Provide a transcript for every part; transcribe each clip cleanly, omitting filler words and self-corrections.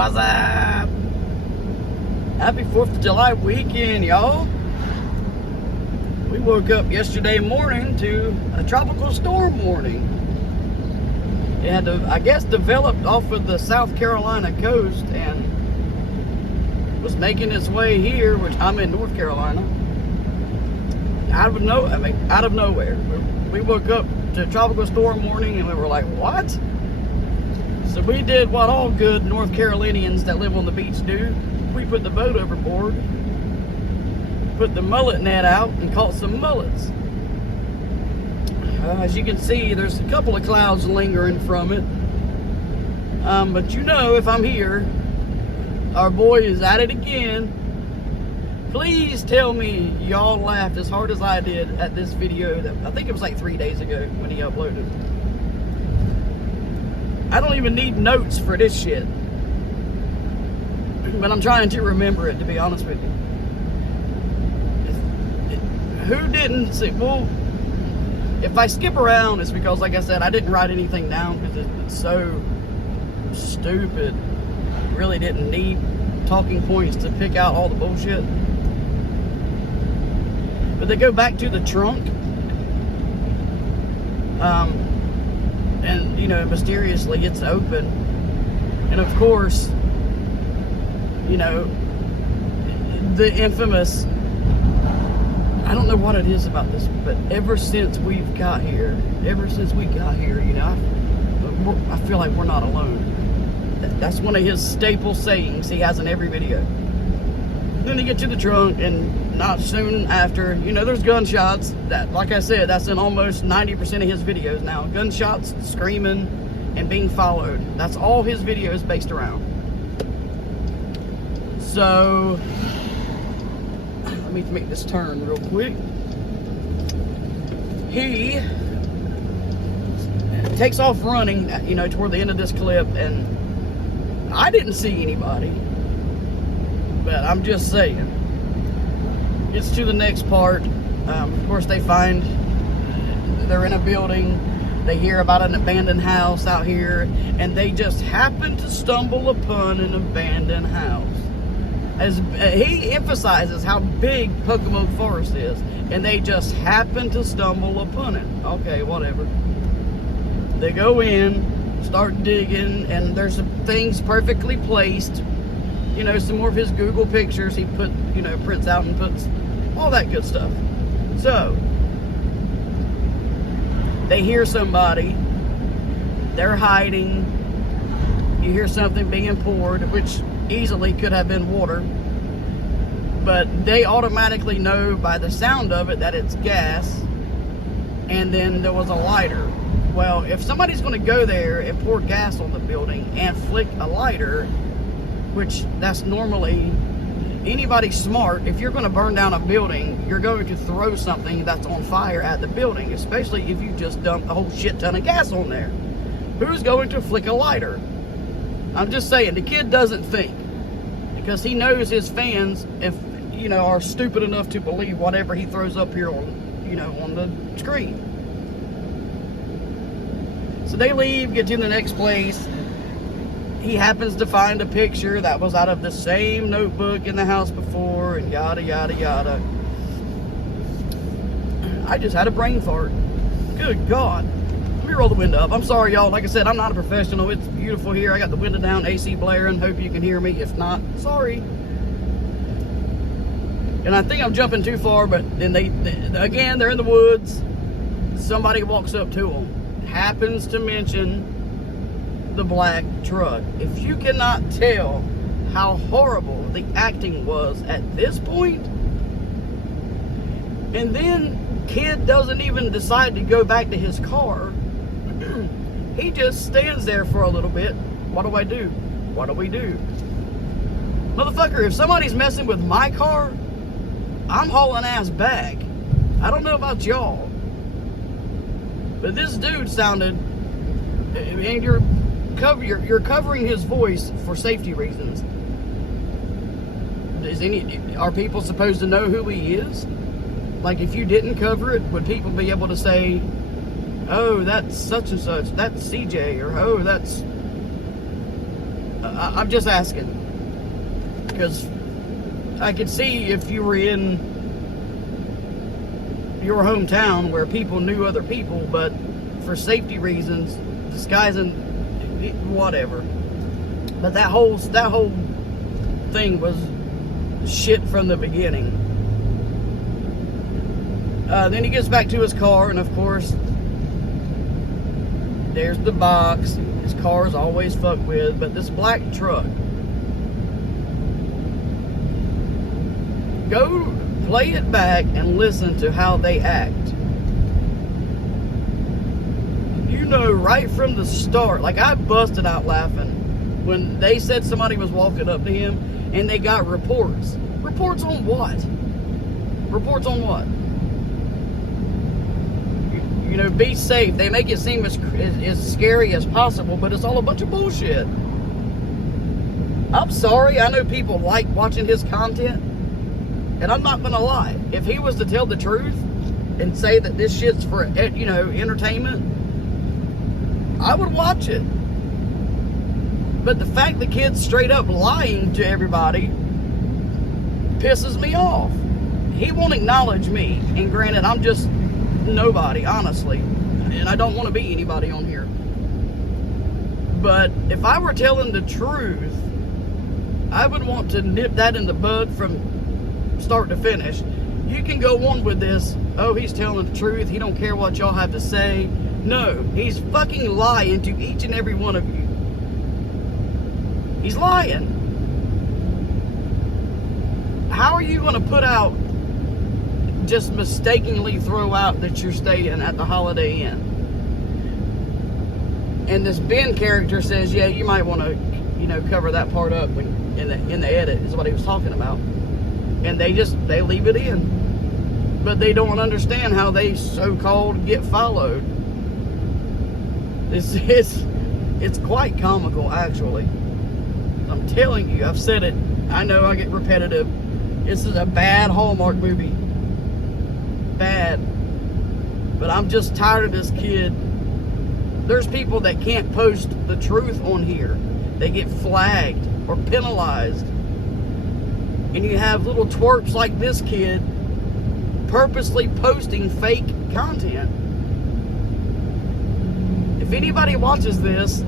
What's up? Happy 4th of July weekend, y'all. We woke up yesterday morning to a tropical storm warning. It had, I guess, developed off of the South Carolina coast and was making its way here, which I'm in North Carolina. Out of nowhere. We woke up to a tropical storm warning and we were like, what? So we did what all good North Carolinians that live on the beach do. We put the boat overboard, put the mullet net out, and caught some mullets. As you can see, there's a couple of clouds lingering from it. But you know, if I'm here, our boy is at it again. Please tell me y'all laughed as hard as I did at this video that I think it was like 3 days ago when he uploaded. I don't even need notes for this shit. But I'm trying to remember it, to be honest with you. Who didn't see? Well, if I skip around, it's because, like I said, I didn't write anything down because it's so stupid. Really didn't need talking points to pick out all the bullshit. But they go back to the trunk. And, you know, mysteriously it's open. And of course, you know, the infamous, I don't know what it is about this, but ever since we got here, you know, I feel like we're not alone. That's one of his staple sayings he has in every video. Then you get to the trunk, and not soon after, you know, there's gunshots. That, like I said, that's in almost 90% of his videos now. Gunshots, screaming, and being followed. That's all his videos based around. So, let me make this turn real quick. He takes off running, you know, toward the end of this clip, and I didn't see anybody. But I'm just saying. Gets to the next part. Of course, they're in a building. They hear about an abandoned house out here, and they just happen to stumble upon an abandoned house. As he emphasizes how big Pocomoke Forest is, and they just happen to stumble upon it. Okay, whatever. They go in, start digging, and there's some things perfectly placed. You know, some more of his Google pictures he put, you know, prints out and puts all that good stuff. So, they hear somebody, they're hiding, you hear something being poured, which easily could have been water, but they automatically know by the sound of it that it's gas, and then there was a lighter. Well, if somebody's going to go there and pour gas on the building and flick a lighter, which that's normally anybody smart, if you're going to burn down a building, you're going to throw something that's on fire at the building, especially if you just dumped a whole shit ton of gas on there. Who's going to flick a lighter? I'm just saying, the kid doesn't think, because he knows his fans, if you know, are stupid enough to believe whatever he throws up here on, you know, on the screen. So they leave, get to the next place. He happens to find a picture that was out of the same notebook in the house before, and yada, yada, yada. I just had a brain fart. Good God. Let me roll the window up. I'm sorry, y'all. Like I said, I'm not a professional. It's beautiful here. I got the window down, AC blaring. Hope you can hear me. If not, sorry. And I think I'm jumping too far, but then again, they're in the woods. Somebody walks up to them. Happens to mention the black truck. If you cannot tell how horrible the acting was at this point, and then kid doesn't even decide to go back to his car, he just stands there for a little bit. What do I do? What do we do? Motherfucker, if somebody's messing with my car, I'm hauling ass back. I don't know about y'all, but this dude sounded, and you're covering his voice for safety reasons. Are people supposed to know who he is? Like, if you didn't cover it, would people be able to say, oh, that's such and such, that's CJ, or oh, that's I'm just asking, because I could see if you were in your hometown where people knew other people, but for safety reasons, disguising, whatever. But that whole thing was shit from the beginning. Then he gets back to his car, and of course, there's the box. His car is always fucked with, but this black truck. Go play it back and listen to how they act. You know, right from the start, like I busted out laughing when they said somebody was walking up to him and they got reports. Reports on what? Reports on what? You know, be safe. They make it seem as scary as possible, but it's all a bunch of bullshit. I'm sorry. I know people like watching his content, and I'm not going to lie. If he was to tell the truth and say that this shit's for, you know, entertainment, I would watch it. But the fact the kid's straight up lying to everybody pisses me off. He won't acknowledge me, and granted, I'm just nobody, honestly, and I don't want to be anybody on here. But if I were telling the truth, I would want to nip that in the bud from start to finish. You can go on with this, oh, he's telling the truth, he don't care what y'all have to say. No, he's fucking lying to each and every one of you. He's lying. How are you going to put out, just mistakenly throw out that you're staying at the Holiday Inn? And this Ben character says, yeah, you might want to, you know, cover that part up in the edit, is what he was talking about. And they leave it in. But they don't understand how they so-called get followed. It's quite comical, actually. I'm telling you, I've said it. I know I get repetitive. This is a bad Hallmark movie. Bad. But I'm just tired of this kid. There's people that can't post the truth on here. They get flagged or penalized. And you have little twerps like this kid purposely posting fake content. If anybody watches this,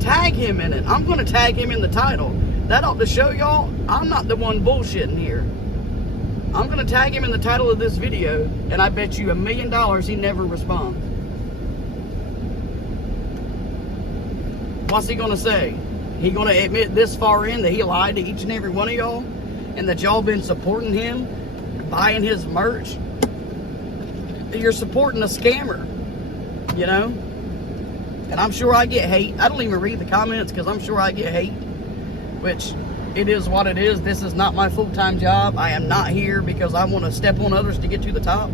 tag him in it. I'm going to tag him in the title. That ought to show y'all I'm not the one bullshitting here. I'm going to tag him in the title of this video, and I bet you $1 million he never responds. What's he going to say? He going to admit this far in that he lied to each and every one of y'all, and that y'all been supporting him, buying his merch? You're supporting a scammer, you know? And I'm sure I get hate. I don't even read the comments because I'm sure I get hate, which it is what it is. This is not my full-time job. I am not here because I want to step on others to get to the top.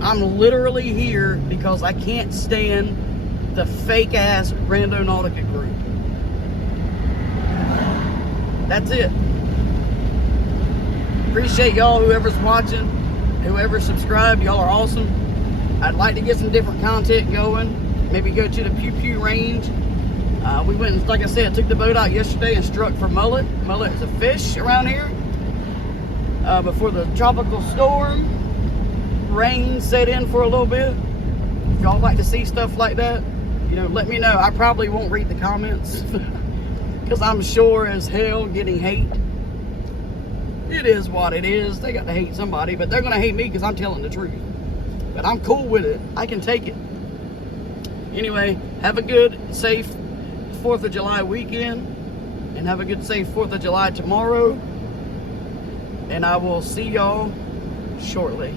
I'm literally here because I can't stand the fake-ass Randonautica group. That's it. Appreciate y'all, whoever's watching, whoever's subscribed. Y'all are awesome. I'd like to get some different content going. Maybe go to the Pew Pew Range. We went and, like I said, took the boat out yesterday and struck for mullet. Mullet is a fish around here. Before the tropical storm, rain set in for a little bit. If y'all like to see stuff like that, you know, let me know. I probably won't read the comments because I'm sure as hell getting hate. It is what it is. They got to hate somebody, but they're going to hate me because I'm telling the truth. But I'm cool with it. I can take it. Anyway, have a good, safe 4th of July weekend. And have a good, safe 4th of July tomorrow. And I will see y'all shortly.